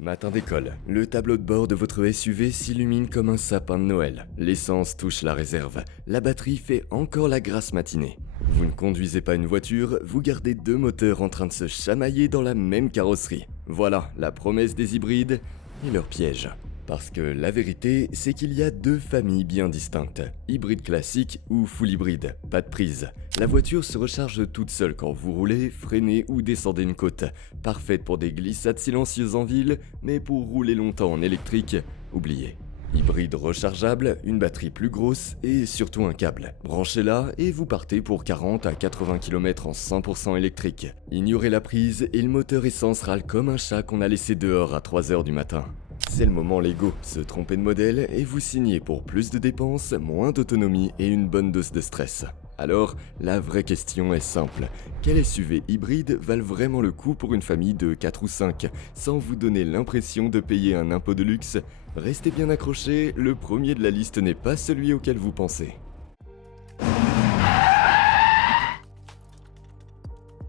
Matin d'école, le tableau de bord de votre SUV s'illumine comme un sapin de Noël. L'essence touche la réserve. La batterie fait encore la grasse matinée. Vous ne conduisez pas une voiture, vous gardez deux moteurs en train de se chamailler dans la même carrosserie. Voilà la promesse des hybrides et leur piège. Parce que la vérité, c'est qu'il y a deux familles bien distinctes. Hybride classique ou full hybride, pas de prise. La voiture se recharge toute seule quand vous roulez, freinez ou descendez une côte. Parfaite pour des glissades silencieuses en ville, mais pour rouler longtemps en électrique, oubliez. Hybride rechargeable, une batterie plus grosse et surtout un câble. Branchez-la et vous partez pour 40 à 80 km en 100% électrique. Ignorez la prise et le moteur essence râle comme un chat qu'on a laissé dehors à 3h du matin. C'est le moment Lego, se tromper de modèle et vous signez pour plus de dépenses, moins d'autonomie et une bonne dose de stress. Alors, la vraie question est simple. Quel SUV hybride valent vraiment le coup pour une famille de 4 ou 5, sans vous donner l'impression de payer un impôt de luxe? Restez bien accrochés, le premier de la liste n'est pas celui auquel vous pensez.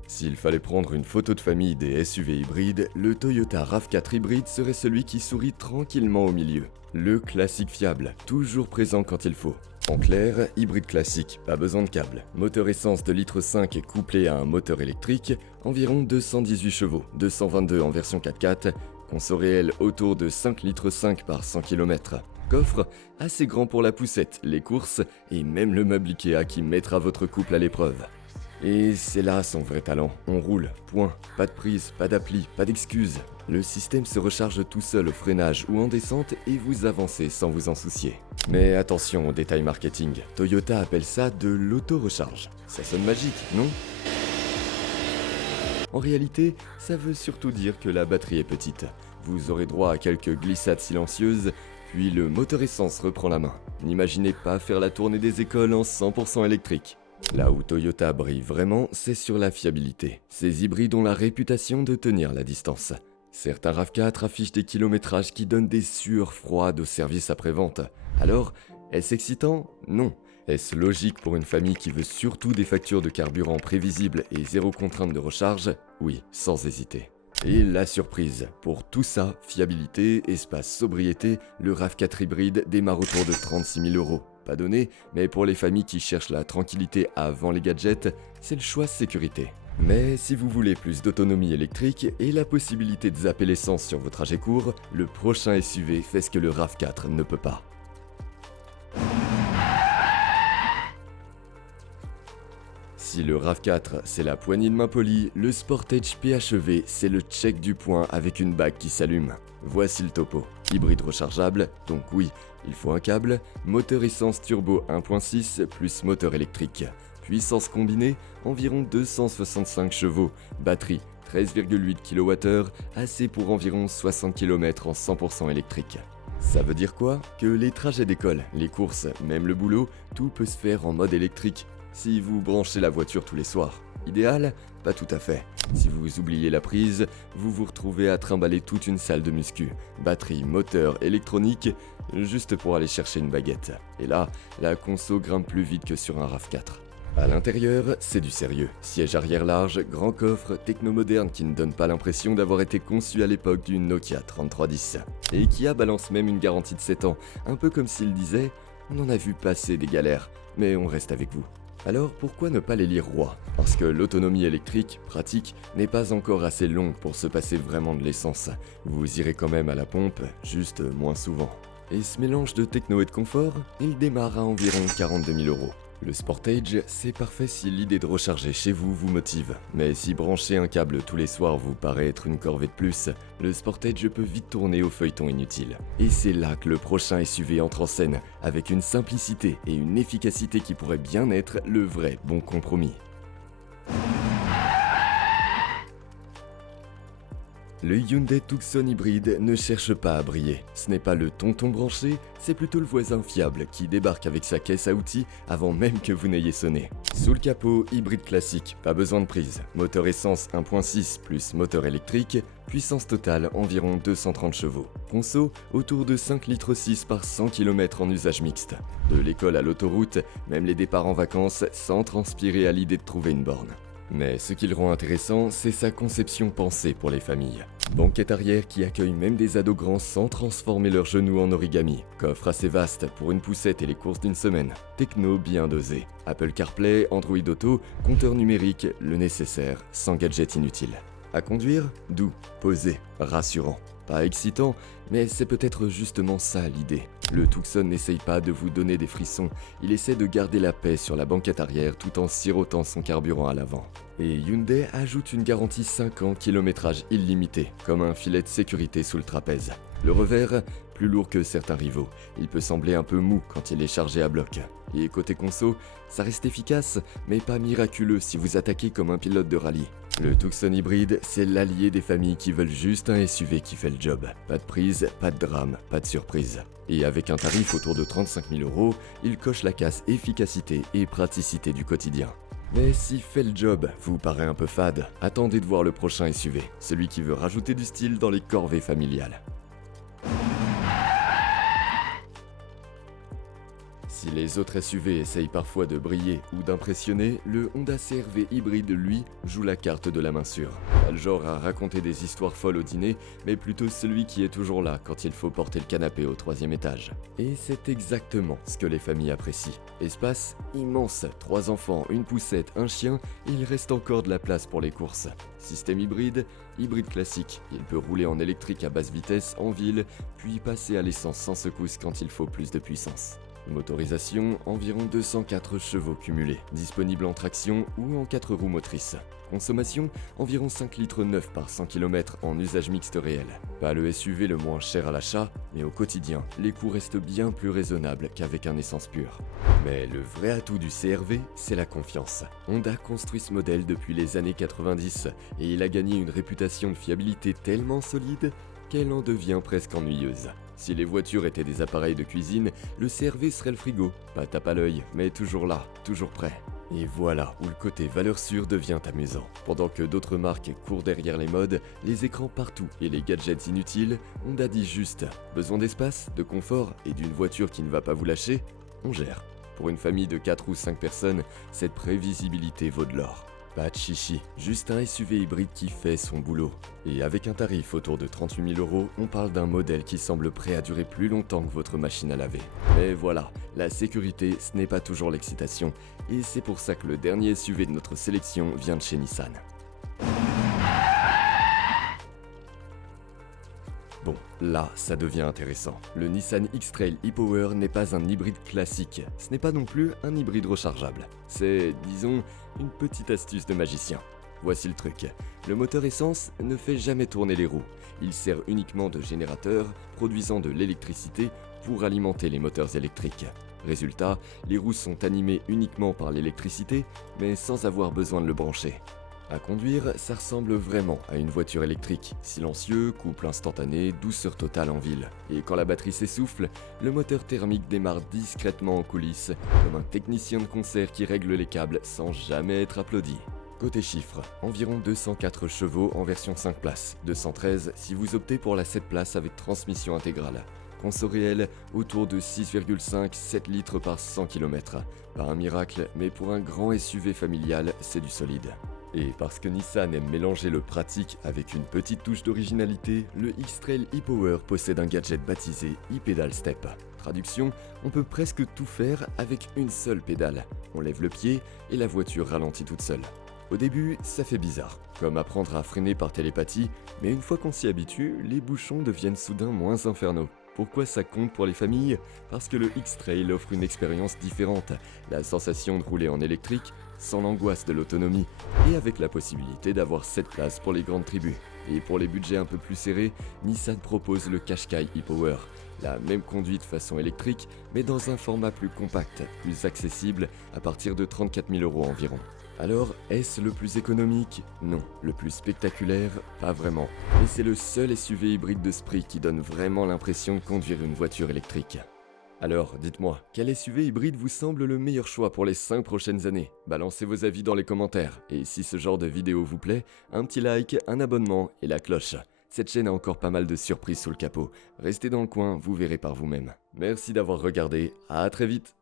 S'il fallait prendre une photo de famille des SUV hybrides, le Toyota RAV4 hybride serait celui qui sourit tranquillement au milieu. Le classique fiable, toujours présent quand il faut. En clair, hybride classique, pas besoin de câble. Moteur essence de litre 5 couplé à un moteur électrique, environ 218 chevaux, 222 en version 4x4, conso réel autour de 5 litres 5 par 100 km. Coffre assez grand pour la poussette, les courses et même le meuble Ikea qui mettra votre couple à l'épreuve. Et c'est là son vrai talent, on roule, point, pas de prise, pas d'appli, pas d'excuses. Le système se recharge tout seul au freinage ou en descente et vous avancez sans vous en soucier. Mais attention aux détails marketing, Toyota appelle ça de l'auto-recharge. Ça sonne magique, non? En réalité, ça veut surtout dire que la batterie est petite. Vous aurez droit à quelques glissades silencieuses, puis le moteur essence reprend la main. N'imaginez pas faire la tournée des écoles en 100% électrique. Là où Toyota brille vraiment, c'est sur la fiabilité. Ces hybrides ont la réputation de tenir la distance. Certains RAV4 affichent des kilométrages qui donnent des sueurs froides au service après-vente. Alors, est-ce excitant? Non. Est-ce logique pour une famille qui veut surtout des factures de carburant prévisibles et zéro contrainte de recharge? Oui, sans hésiter. Et la surprise, pour tout ça, fiabilité, espace, sobriété, le RAV4 hybride démarre autour de 36 000 €. Pas donné, mais pour les familles qui cherchent la tranquillité avant les gadgets, c'est le choix sécurité. Mais si vous voulez plus d'autonomie électrique et la possibilité de zapper l'essence sur vos trajets courts, le prochain SUV fait ce que le RAV4 ne peut pas. Si le RAV4 c'est la poignée de main polie, le Sportage PHEV c'est le check du poing avec une bague qui s'allume. Voici le topo. Hybride rechargeable, donc oui, il faut un câble, moteur essence turbo 1.6 plus moteur électrique. Puissance combinée, environ 265 chevaux, batterie 13,8 kWh, assez pour environ 60 km en 100% électrique. Ça veut dire quoi? Que les trajets d'école, les courses, même le boulot, tout peut se faire en mode électrique. Si vous branchez la voiture tous les soirs. Idéal? Pas tout à fait. Si vous oubliez la prise, vous vous retrouvez à trimballer toute une salle de muscu. Batterie, moteur, électronique, juste pour aller chercher une baguette. Et là, la conso grimpe plus vite que sur un RAV4. À l'intérieur, c'est du sérieux. Siège arrière large, grand coffre, techno-moderne qui ne donne pas l'impression d'avoir été conçu à l'époque d'une Nokia 3310. Et Kia balance même une garantie de 7 ans, un peu comme s'il disait « On en a vu passer des galères, mais on reste avec vous ». Alors pourquoi ne pas les lire rois? Parce que l'autonomie électrique, pratique, n'est pas encore assez longue pour se passer vraiment de l'essence. Vous irez quand même à la pompe, juste moins souvent. Et ce mélange de techno et de confort, il démarre à environ 42 000 €. Le Sportage, c'est parfait si l'idée de recharger chez vous vous motive. Mais si brancher un câble tous les soirs vous paraît être une corvée de plus, le Sportage peut vite tourner au feuilleton inutile. Et c'est là que le prochain SUV entre en scène, avec une simplicité et une efficacité qui pourrait bien être le vrai bon compromis. Le Hyundai Tucson hybride ne cherche pas à briller. Ce n'est pas le tonton branché, c'est plutôt le voisin fiable qui débarque avec sa caisse à outils avant même que vous n'ayez sonné. Sous le capot, hybride classique, pas besoin de prise. Moteur essence 1.6 plus moteur électrique, puissance totale environ 230 chevaux. Conso autour de 5 litres 6 par 100 km en usage mixte. De l'école à l'autoroute, même les départs en vacances sans transpirer à l'idée de trouver une borne. Mais ce qui le rend intéressant, c'est sa conception pensée pour les familles. Banquette arrière qui accueille même des ados grands sans transformer leurs genoux en origami. Coffre assez vaste pour une poussette et les courses d'une semaine. Techno bien dosé. Apple CarPlay, Android Auto, compteur numérique, le nécessaire, sans gadget inutile. À conduire, doux, posé, rassurant. Pas excitant, mais c'est peut-être justement ça l'idée. Le Tucson n'essaye pas de vous donner des frissons, il essaie de garder la paix sur la banquette arrière tout en sirotant son carburant à l'avant. Et Hyundai ajoute une garantie 5 ans kilométrage illimité, comme un filet de sécurité sous le trapèze. Le revers, plus lourd que certains rivaux, il peut sembler un peu mou quand il est chargé à bloc. Et côté conso, ça reste efficace, mais pas miraculeux si vous attaquez comme un pilote de rallye. Le Tucson hybride, c'est l'allié des familles qui veulent juste un SUV qui fait le job. Pas de prise, pas de drame, pas de surprise. Et avec un tarif autour de 35 000 €, il coche la case efficacité et praticité du quotidien. Mais si fait le job vous paraît un peu fade, attendez de voir le prochain SUV, celui qui veut rajouter du style dans les corvées familiales. Si les autres SUV essayent parfois de briller ou d'impressionner, le Honda CR-V hybride, lui, joue la carte de la main sûre. Pas le genre à raconter des histoires folles au dîner, mais plutôt celui qui est toujours là quand il faut porter le canapé au 3e étage. Et c'est exactement ce que les familles apprécient. Espace immense, 3 enfants, une poussette, un chien, et il reste encore de la place pour les courses. Système hybride, hybride classique. Il peut rouler en électrique à basse vitesse en ville, puis passer à l'essence sans secousse quand il faut plus de puissance. Motorisation, environ 204 chevaux cumulés, disponible en traction ou en 4 roues motrices. Consommation, environ 5 litres 9 par 100 km en usage mixte réel. Pas le SUV le moins cher à l'achat, mais au quotidien, les coûts restent bien plus raisonnables qu'avec un essence pure. Mais le vrai atout du CR-V, c'est la confiance. Honda construit ce modèle depuis les années 90 et il a gagné une réputation de fiabilité tellement solide qu'elle en devient presque ennuyeuse. Si les voitures étaient des appareils de cuisine, le CR-V serait le frigo. Pas tape à l'œil, mais toujours là, toujours prêt. Et voilà où le côté valeur sûre devient amusant. Pendant que d'autres marques courent derrière les modes, les écrans partout et les gadgets inutiles, Honda dit juste « Besoin d'espace, de confort et d'une voiture qui ne va pas vous lâcher ? On gère ». Pour une famille de 4 ou 5 personnes, cette prévisibilité vaut de l'or. Pas de chichi, juste un SUV hybride qui fait son boulot. Et avec un tarif autour de 38 000 €, on parle d'un modèle qui semble prêt à durer plus longtemps que votre machine à laver. Mais voilà, la sécurité, ce n'est pas toujours l'excitation, et c'est pour ça que le dernier SUV de notre sélection vient de chez Nissan. Bon, là, ça devient intéressant. Le Nissan X-Trail e-Power n'est pas un hybride classique, ce n'est pas non plus un hybride rechargeable. C'est, disons, une petite astuce de magicien. Voici le truc. Le moteur essence ne fait jamais tourner les roues. Il sert uniquement de générateur, produisant de l'électricité pour alimenter les moteurs électriques. Résultat, les roues sont animées uniquement par l'électricité, mais sans avoir besoin de le brancher. À conduire, ça ressemble vraiment à une voiture électrique. Silencieux, couple instantané, douceur totale en ville. Et quand la batterie s'essouffle, le moteur thermique démarre discrètement en coulisses, comme un technicien de concert qui règle les câbles sans jamais être applaudi. Côté chiffres, environ 204 chevaux en version 5 places, 213 si vous optez pour la 7 places avec transmission intégrale. Conso réel autour de 6,5-7 litres par 100 km. Pas un miracle, mais pour un grand SUV familial, c'est du solide. Et parce que Nissan aime mélanger le pratique avec une petite touche d'originalité, le X-Trail e-Power possède un gadget baptisé e-Pedal Step. Traduction, on peut presque tout faire avec une seule pédale. On lève le pied et la voiture ralentit toute seule. Au début, ça fait bizarre, comme apprendre à freiner par télépathie, mais une fois qu'on s'y habitue, les bouchons deviennent soudain moins infernaux. Pourquoi ça compte pour les familles ? Parce que le X-Trail offre une expérience différente, la sensation de rouler en électrique, sans l'angoisse de l'autonomie, et avec la possibilité d'avoir 7 places pour les grandes tribus. Et pour les budgets un peu plus serrés, Nissan propose le Qashqai e-Power, la même conduite façon électrique, mais dans un format plus compact, plus accessible, à partir de 34 000 € environ. Alors, est-ce le plus économique ? Non. Le plus spectaculaire ? Pas vraiment. Mais c'est le seul SUV hybride de ce prix qui donne vraiment l'impression de conduire une voiture électrique. Alors, dites-moi, quel SUV hybride vous semble le meilleur choix pour les 5 prochaines années ? Balancez vos avis dans les commentaires. Et si ce genre de vidéo vous plaît, un petit like, un abonnement et la cloche. Cette chaîne a encore pas mal de surprises sous le capot. Restez dans le coin, vous verrez par vous-même. Merci d'avoir regardé, à très vite.